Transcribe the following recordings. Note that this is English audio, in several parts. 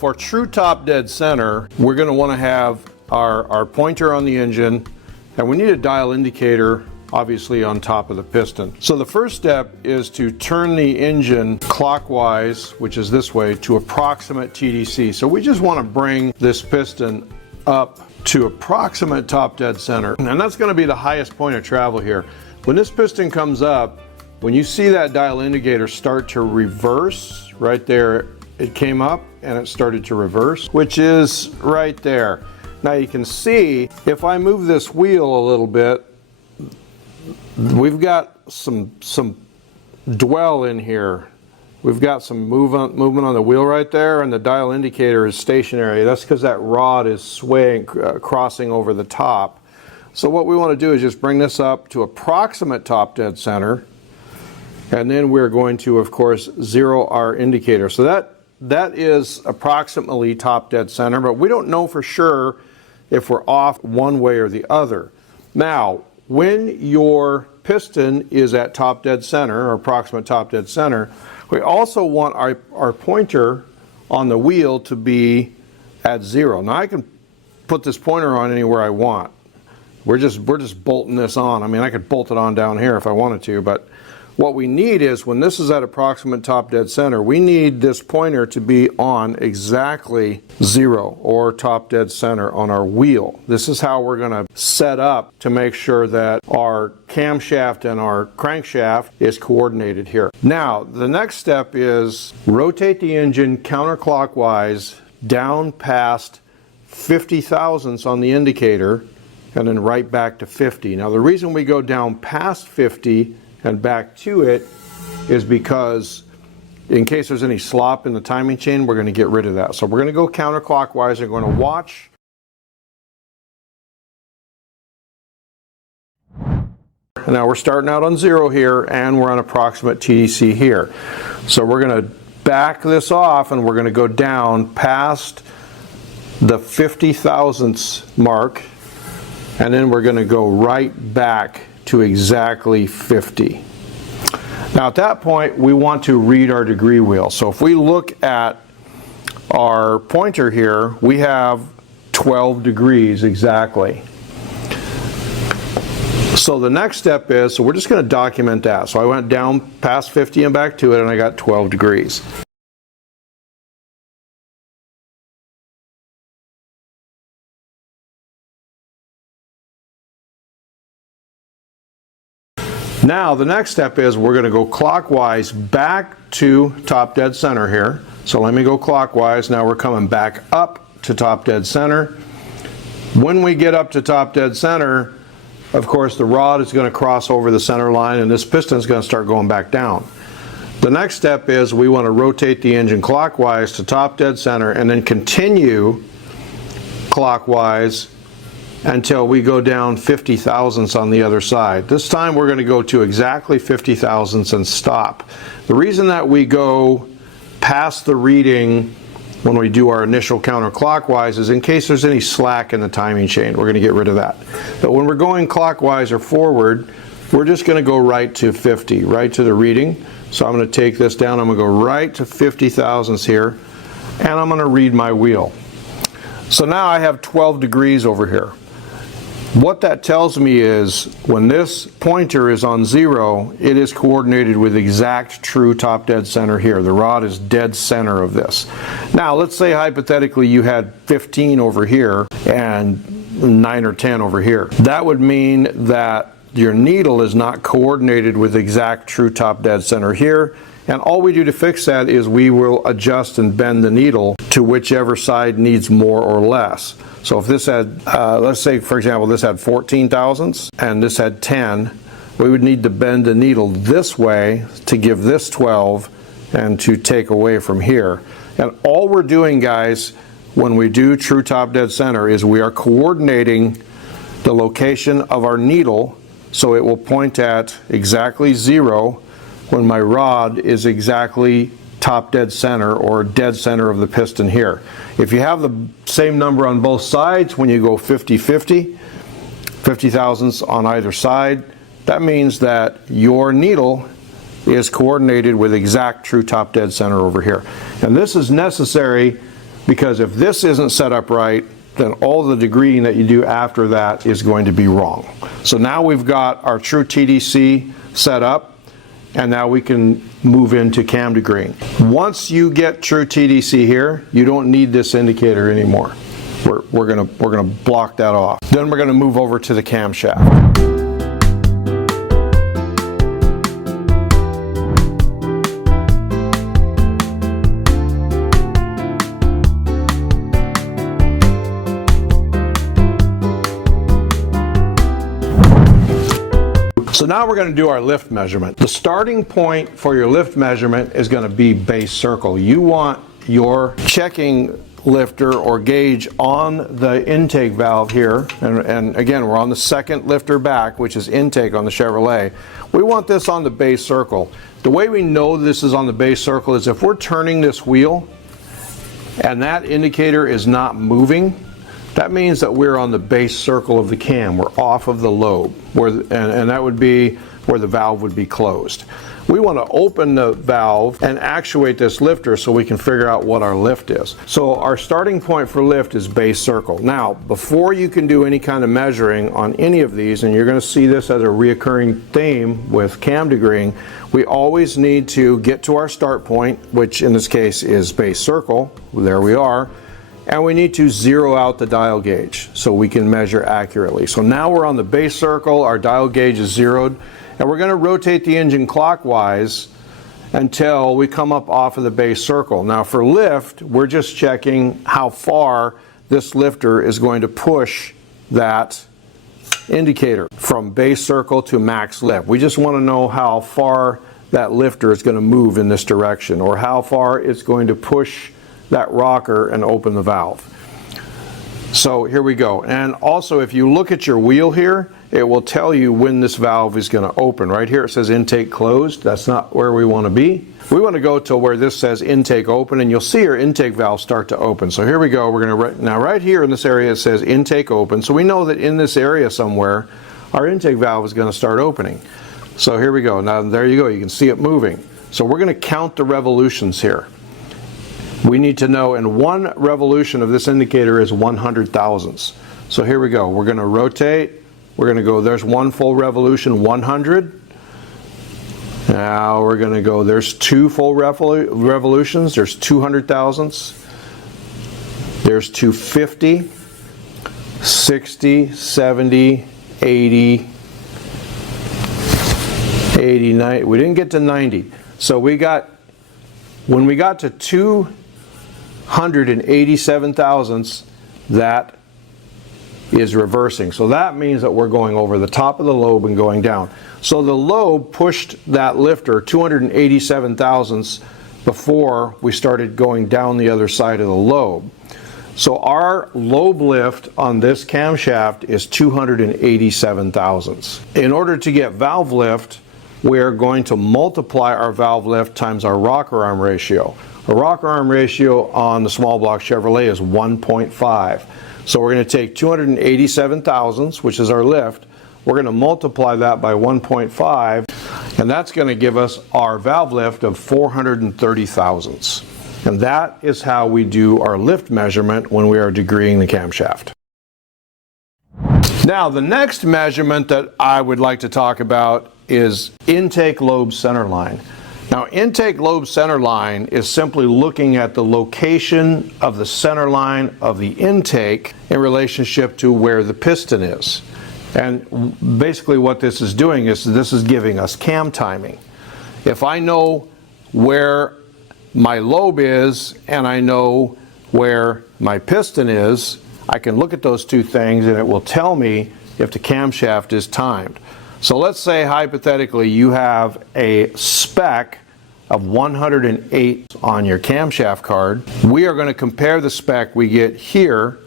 for true top dead center, we're going to want to have our pointer on the engine, and we need a dial indicator obviously on top of the piston. So the first step is to turn the engine clockwise, which is this way, to approximate TDC. So we just want to bring this piston up to approximate top dead center, and that's going to be the highest point of travel here. When this piston comes up, when you see that dial indicator start to reverse, right there it came up and it started to reverse, which is right there. Now you can see if I move this wheel a little bit, we've got some dwell in here. We've got some movement on the wheel right there, and the dial indicator is stationary. That's because that rod is swaying, crossing over the top. So what we want to do is just bring this up to approximate top dead center, and then we're going to, of course, zero our indicator. So that is approximately top dead center, but we don't know for sure if we're off one way or the other. Now, when your piston is at top dead center, or approximate top dead center, we also want our pointer on the wheel to be at zero. Now I can put this pointer on anywhere I want. We're just bolting this on. I mean, I could bolt it on down here if I wanted to, but what we need is, when this is at approximate top dead center, we need this pointer to be on exactly zero, or top dead center, on our wheel. This is how we're going to set up to make sure that our camshaft and our crankshaft is coordinated here. Now, the next step is rotate the engine counterclockwise down past 50 thousandths on the indicator, and then right back to 50. Now, the reason we go down past 50 and back to it is because in case there's any slop in the timing chain, we're going to get rid of that. So we're going to go counterclockwise. We're going to watch. And now we're starting out on zero here, and we're on approximate TDC here. So we're going to back this off, and we're going to go down past the 50 thousandths mark, and then we're going to go right back to exactly 50. Now at that point, we want to read our degree wheel. So if we look at our pointer here, we have 12 degrees exactly. So the next step is, so we're just going to document that. So I went down past 50 and back to it, and I got 12 degrees. Now the next step is we're going to go clockwise back to top dead center here. So let me go clockwise. Now we're coming back up to top dead center. When we get up to top dead center, of course the rod is going to cross over the center line, and this piston is going to start going back down. The next step is we want to rotate the engine clockwise to top dead center, and then continue clockwise until we go down 50 thousandths on the other side. This time we're going to go to exactly 50 thousandths and stop. The reason that we go past the reading when we do our initial counterclockwise is in case there's any slack in the timing chain. We're going to get rid of that. But when we're going clockwise or forward, we're just going to go right to 50, right to the reading. So I'm going to take this down. I'm going to go right to 50 thousandths here, and I'm going to read my wheel. So now I have 12 degrees over here. What that tells me is when this pointer is on zero, it is coordinated with exact true top dead center here. The rod is dead center of this. Now let's say hypothetically you had 15 over here and 9 or 10 over here. That would mean that your needle is not coordinated with exact true top dead center here. And all we do to fix that is we will adjust and bend the needle to whichever side needs more or less. So if this had, let's say for example, this had 14 thousandths and this had 10, we would need to bend the needle this way to give this 12 and to take away from here. And all we're doing, guys, when we do true top dead center is we are coordinating the location of our needle so it will point at exactly zero when my rod is exactly top dead center or dead center of the piston here. If you have the same number on both sides, when you go 50-50, 50 thousandths on either side, that means that your needle is coordinated with exact true top dead center over here. And this is necessary because if this isn't set up right, then all the degreeing that you do after that is going to be wrong. So now we've got our true TDC set up, and now we can move into cam degreeing. Once you get true TDC here, you don't need this indicator anymore. We're gonna block that off. Then we're gonna move over to the camshaft. So now we're going to do our lift measurement. The starting point for your lift measurement is going to be base circle. You want your checking lifter or gauge on the intake valve here, and again we're on the second lifter back, which is intake on the Chevrolet. We want this on the base circle. The way we know this is on the base circle is if we're turning this wheel and that indicator is not moving, that means that we're on the base circle of the cam. We're off of the lobe, and that would be where the valve would be closed. We want to open the valve and actuate this lifter so we can figure out what our lift is. So our starting point for lift is base circle. Now, before you can do any kind of measuring on any of these, and you're going to see this as a reoccurring theme with cam degreeing, we always need to get to our start point, which in this case is base circle. There we are. And we need to zero out the dial gauge so we can measure accurately. So now we're on the base circle, our dial gauge is zeroed, and we're going to rotate the engine clockwise until we come up off of the base circle. Now for lift, we're just checking how far this lifter is going to push that indicator from base circle to max lift. We just want to know how far that lifter is going to move in this direction, or how far it's going to push that rocker and open the valve. So here we go. And also, if you look at your wheel here, it will tell you when this valve is going to open. Right here it says intake closed. That's not where we want to be. We want to go to where this says intake open, and you'll see your intake valve start to open. So here we go. We're going to now right here in this area it says intake open. So we know that in this area somewhere our intake valve is going to start opening. So here we go. Now there you go. You can see it moving. So we're going to count the revolutions here. We need to know, and one revolution of this indicator is 100 thousandths. So here we go. We're going to rotate. We're going to go, there's one full revolution, 100. Now we're going to go, there's two full revolutions. There's 200 thousandths. There's 250, 60, 70, 80, 80, 90. We didn't get to 90. So we got, when we got to 287 thousandths, that is reversing. So that means that we're going over the top of the lobe and going down. So the lobe pushed that lifter 287 thousandths before we started going down the other side of the lobe. So our lobe lift on this camshaft is 287 thousandths. In order to get valve lift, we're going to multiply our valve lift times our rocker arm ratio. The rocker arm ratio on the small block Chevrolet is 1.5. So we're going to take 287 thousandths, which is our lift. We're going to multiply that by 1.5, and that's going to give us our valve lift of 430 thousandths. And that is how we do our lift measurement when we are degreeing the camshaft. Now, the next measurement that I would like to talk about is intake lobe centerline. Now, intake lobe centerline is simply looking at the location of the centerline of the intake in relationship to where the piston is. And basically what this is doing is this is giving us cam timing. If I know where my lobe is and I know where my piston is, I can look at those two things and it will tell me if the camshaft is timed. So let's say hypothetically you have a spec of 108 on your camshaft card. We are going to compare the spec we get here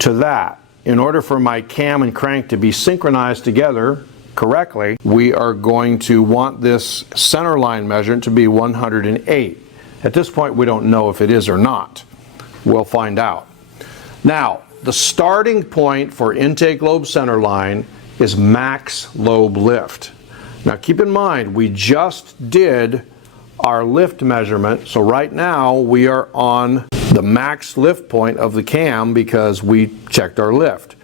to that. In order for my cam and crank to be synchronized together correctly, we are going to want this center line measurement to be 108. At this point we don't know if it is or not. We'll find out. Now, the starting point for intake lobe center line is max lobe lift. Now keep in mind, we just did our lift measurement, so right now we are on the max lift point of the cam because we checked our lift.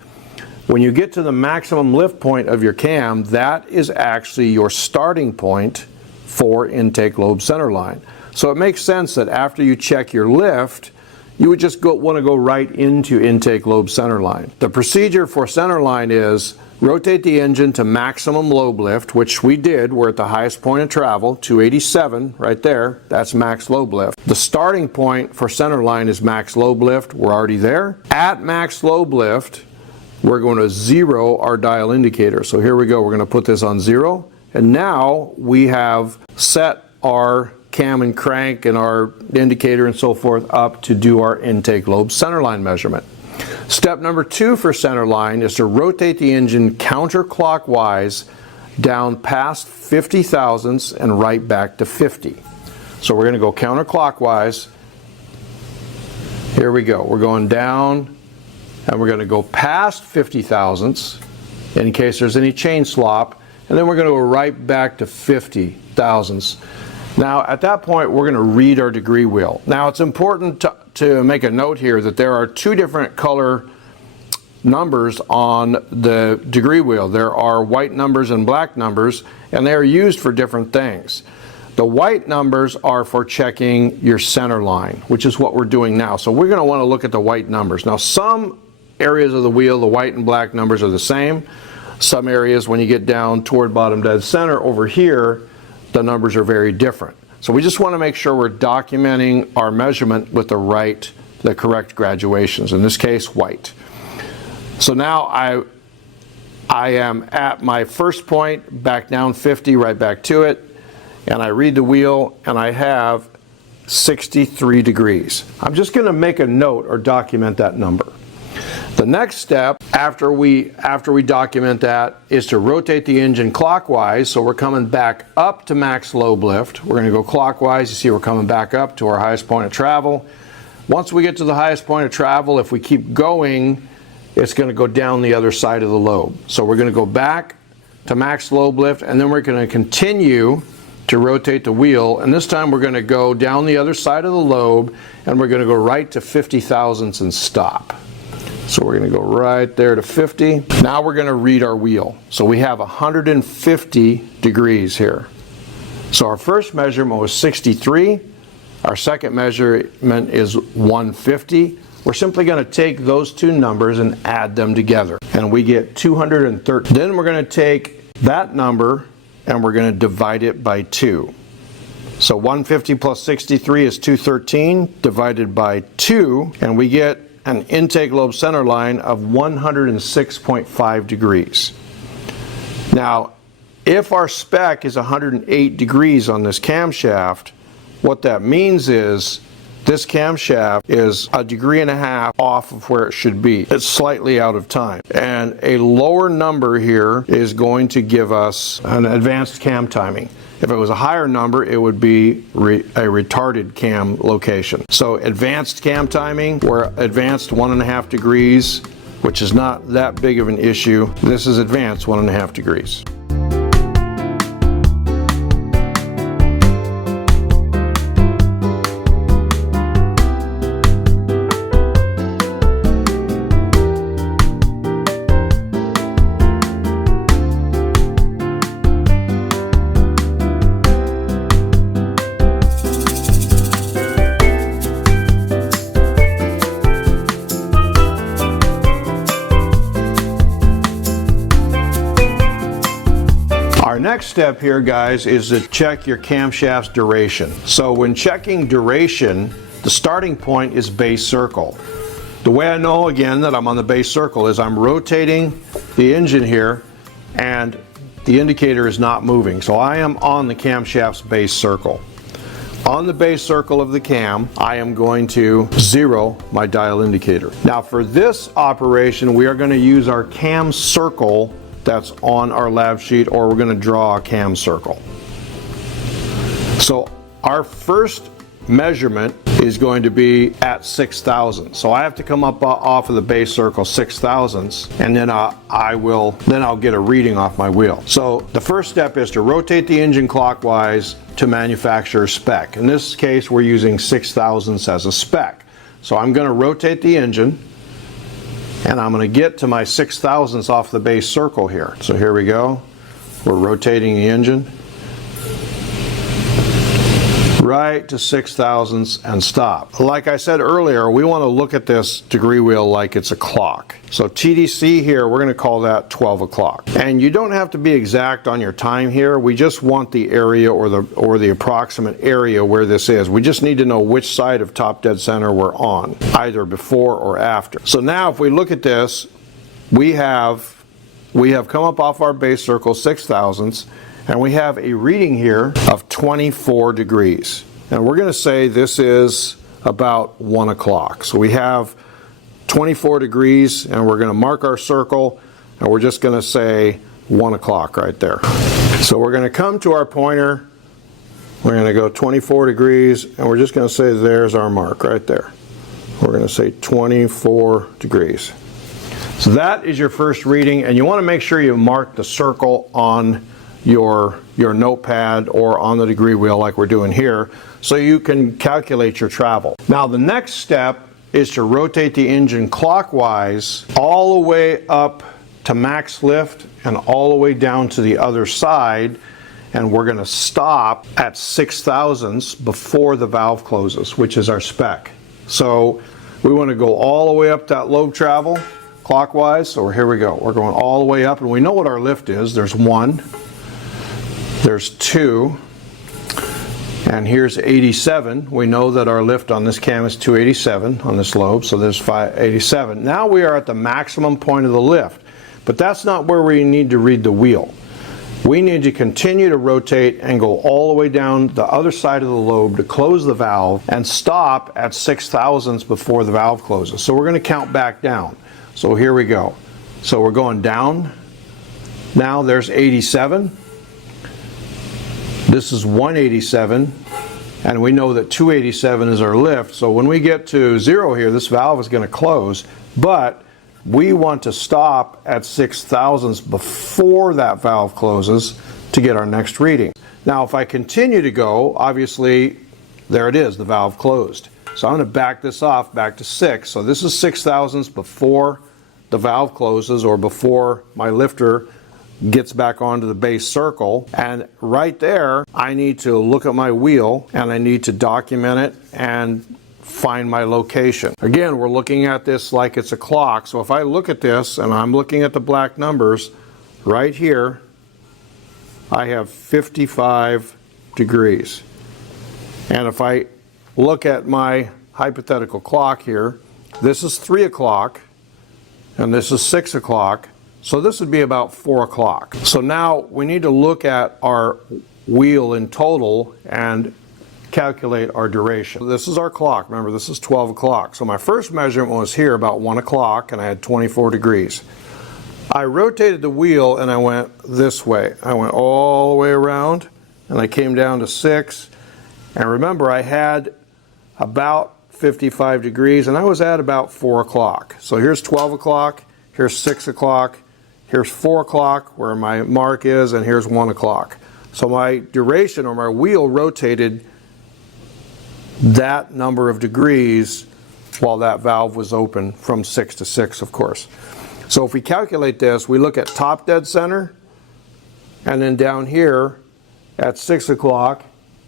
When you get to the maximum lift point of your cam, that is actually your starting point for intake lobe centerline. So it makes sense that after you check your lift, you would just want to go right into intake lobe centerline. The procedure for centerline is rotate the engine to maximum lobe lift, which we did. We're at the highest point of travel, 287 right there. That's max lobe lift. The starting point for centerline is max lobe lift. We're already there. At max lobe lift, we're going to zero our dial indicator. So here we go. We're going to put this on 0. And now we have set our cam and crank and our indicator and so forth up to do our intake lobe centerline measurement. Step number 2 for centerline is to rotate the engine counterclockwise down past 50 thousandths and right back to 50. So we're going to go counterclockwise. Here we go. We're going down and we're going to go past 50 thousandths in case there's any chain slop, and then we're going to go right back to 50 thousandths. Now at that point we're going to read our degree wheel. Now it's important to make a note here that there are 2 different color numbers on the degree wheel. There are white numbers and black numbers, and they are used for different things. The white numbers are for checking your center line, which is what we're doing now. So we're going to want to look at the white numbers. Now some areas of the wheel, the white and black numbers are the same. Some areas, when you get down toward bottom dead center over here, the numbers are very different. So we just want to make sure we're documenting our measurement with the correct graduations, in this case white. So now I am at my first point, back down 50, right back to it, and I read the wheel and I have 63 degrees. I'm just going to make a note or document that number. The next step after we document that is to rotate the engine clockwise. So we're coming back up to max lobe lift. We're going to go clockwise. You see we're coming back up to our highest point of travel. Once we get to the highest point of travel, if we keep going, it's going to go down the other side of the lobe. So we're going to go back to max lobe lift, and then we're going to continue to rotate the wheel, and this time we're going to go down the other side of the lobe, and we're going to go right to 50 thousandths and stop. So we're going to go right there to 50. Now we're going to read our wheel. So we have 150 degrees here. So our first measurement was 63. Our second measurement is 150. We're simply going to take those 2 numbers and add them together, and we get 230. Then we're going to take that number and we're going to divide it by 2. So 150 plus 63 is 213 divided by 2, and we get an intake lobe center line of 106.5 degrees. Now, if our spec is 108 degrees on this camshaft, what that means is this camshaft is 1.5 degrees off of where it should be. It's slightly out of time. And a lower number here is going to give us an advanced cam timing. If it was a higher number, it would be a retarded cam location. So advanced cam timing, we're advanced 1.5 degrees, which is not that big of an issue. This is advanced 1.5 degrees. Our next step here, guys, is to check your camshaft's duration. So when checking duration, the starting point is base circle. The way I know, again, that I'm on the base circle is I'm rotating the engine here and the indicator is not moving. So I am on the camshaft's base circle. On the base circle of the cam, I am going to zero my dial indicator. Now for this operation, we are going to use our cam circle that's on our lab sheet, or we're going to draw a cam circle. So our first measurement is going to be at 6,000. So I have to come up off of the base circle 6 thousandths, and then I'll get a reading off my wheel. So the first step is to rotate the engine clockwise to manufacturer's spec. In this case, we're using 6 thousandths as a spec. So I'm going to rotate the engine, and I'm going to get to my 6/1000ths off the base circle here. So here we go. We're rotating the engine right to 6/1000ths and stop. Like I said earlier, we want to look at this degree wheel like it's a clock. So TDC here, we're going to call that 12 o'clock. And you don't have to be exact on your time here. We just want the area or the approximate area where this is. We just need to know which side of top dead center we're on, either before or after. So now if we look at this, we have come up off our base circle 6/1000ths, and we have a reading here of 24 degrees. And we're going to say this is about 1 o'clock. So we have 24 degrees, and we're going to mark our circle, and we're just going to say 1 o'clock right there. So we're going to come to our pointer, we're going to go 24 degrees, and we're just going to say there's our mark right there. We're going to say 24 degrees. So that is your first reading, and you want to make sure you mark the circle on your notepad or on the degree wheel like we're doing here, so you can calculate your travel. Now the next step is to rotate the engine clockwise all the way up to max lift and all the way down to the other side, and we're going to stop at 6/1000ths before the valve closes, which is our spec. So we want to go all the way up that lobe travel clockwise. So here we go. We're going all the way up, and we know what our lift is. There's 1, there's 2, and here's 87. We know that our lift on this cam is 287 on this lobe, so there's 587. Now we are at the maximum point of the lift, but that's not where we need to read the wheel. We need to continue to rotate and go all the way down the other side of the lobe to close the valve and stop at 6/1000ths before the valve closes. So we're going to count back down. So here we go. So we're going down. Now there's 87. This is 187, and we know that 287 is our lift. So when we get to 0 here, this valve is going to close, but we want to stop at 6/1000ths before that valve closes to get our next reading. Now if I continue to go, obviously there it is, the valve closed. So I'm going to back this off back to 6. So this is 6/1000ths before the valve closes, or before my lifter gets back onto the base circle. And right there I need to look at my wheel, and I need to document it and find my location. Again, we're looking at this like it's a clock. So if I look at this and I'm looking at the black numbers right here, I have 55 degrees. And if I look at my hypothetical clock here, this is 3 o'clock and this is 6 o'clock. So this would be about 4 o'clock. So now we need to look at our wheel in total and calculate our duration. This is our clock. Remember, this is 12 o'clock. So my first measurement was here about 1 o'clock, and I had 24 degrees. I rotated the wheel and I went this way. I went all the way around, and I came down to 6. And remember, I had about 55 degrees, and I was at about 4 o'clock. So here's 12 o'clock, here's 6 o'clock, here's 4 o'clock where my mark is, and here's 1 o'clock. So my duration, or my wheel, rotated that number of degrees while that valve was open, from 6 to 6, of course. So if we calculate this, we look at top dead center, and then down here at 6 o'clock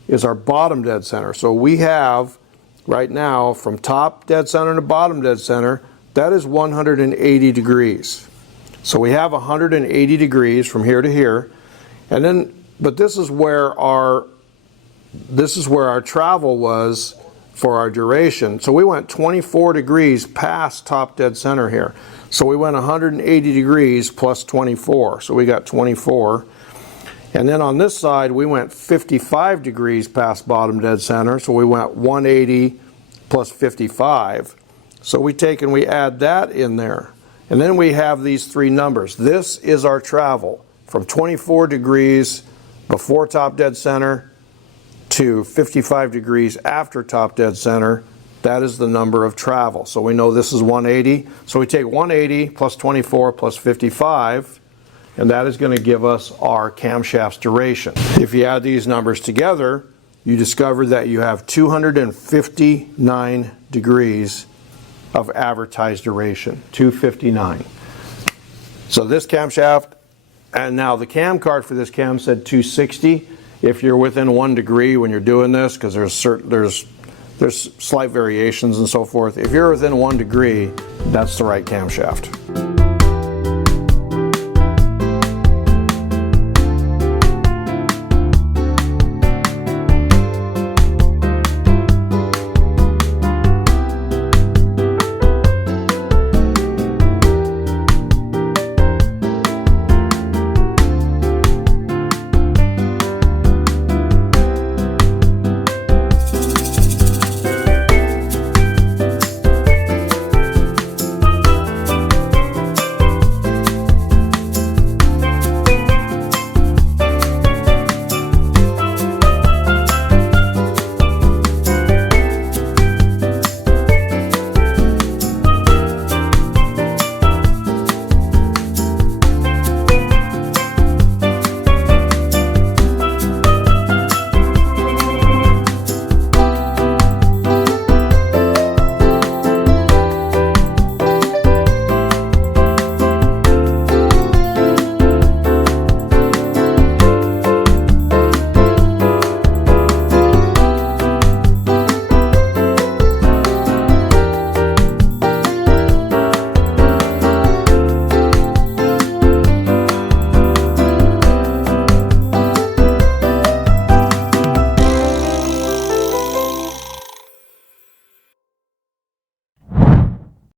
is our bottom dead center. So we have right now from top dead center to bottom dead center, that is 180 degrees. So we have 180 degrees from here to here, and then, but this is where our travel was for our duration. So we went 24 degrees past top dead center here. So we went 180 degrees plus 24. So we got 24. And then on this side, we went 55 degrees past bottom dead center. So we went 180 plus 55. So we take and we add that in there. And then we have these three numbers. This is our travel from 24 degrees before top dead center to 55 degrees after top dead center. That is the number of travel. So we know this is 180. So we take 180 plus 24 plus 55, and that is going to give us our camshaft's duration. If you add these numbers together, you discover that you have 259 degrees of advertised duration, 259. So this camshaft, and now the cam card for this cam said 260. If you're within 1 degree when you're doing this, because there's slight variations and so forth. If you're within 1 degree, that's the right camshaft.